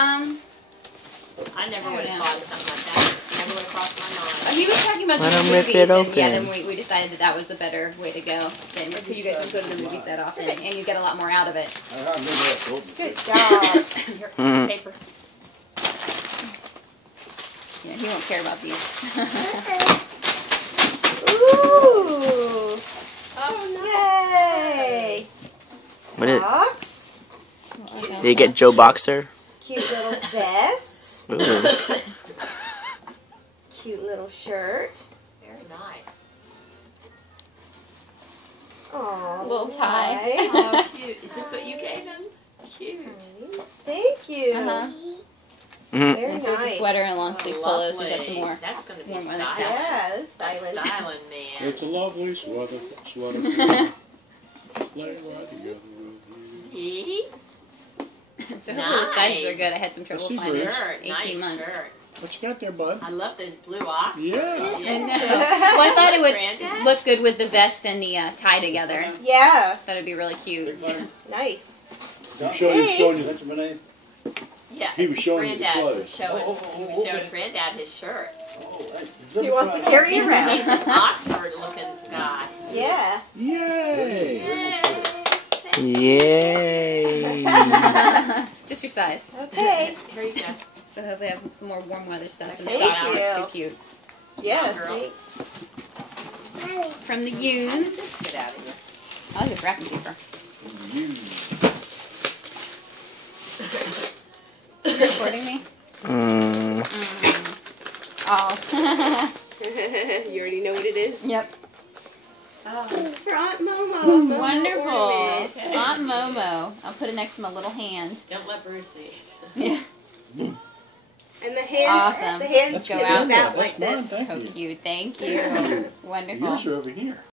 I never would have thought of something like that. Never would have crossed my mind. He was talking about Let the him rip movies, it and yeah, open. then we decided that was a better way to go. Then you guys don't go to the movies that often, and you get a lot more out of it. Good job. Here, Mhm. paper. Yeah, he won't care about these. Ooh. Oh, Yay. What is? Socks. Did you get Joe Boxer? Cute little vest. Ooh. Cute little shirt. Very nice. Aw, Little tie. Oh, cute. Is this what you gave him? Cute. Thank you. Uh-huh. Mhm. Very And so it's a nice. sweater and long sleeve pullows. We got some Lovely. more. That's going to be warm weather styling. stuff. Yeah, that's That's styling. styling, man. It's a lovely sweater. Play right together with you. He? So hopefully the sizes are Nice. good. I had some trouble This is finding rich. Shirt. 18 Nice months. shirt. What you got there, bud? I love those blue Oxfords. Yeah. I know. Well, I thought it would Granddad? look good with the vest and the tie together. Yeah, That'd be really cute. nice. I'm showing you Thanks. that's my name. Yeah. He was showing you the Granddad was clothes. showing, he was showing Granddad his shirt. He wants to carry it around. He's an Oxford looking guy. Yeah. Yay! Yay! Just your size. Okay. Here you go. So hopefully I have some more warm weather stuff. And the Thank socks are you. too cute. Yes, girl. thanks. From the Yoons. Get out of here. I like this wrapping paper. You. You recording me? Oh. You already know what it is? Yep. Oh, For Aunt Momo. Wonderful. Ornament. Aunt Momo. I'll put it next to my little hand. don't let Bruce see it. Yeah. And the hands, Awesome. the hands That's go go out. out That's like mine, this. thank So you. cute. Thank Thank you. you. Wonderful. Yours are over here.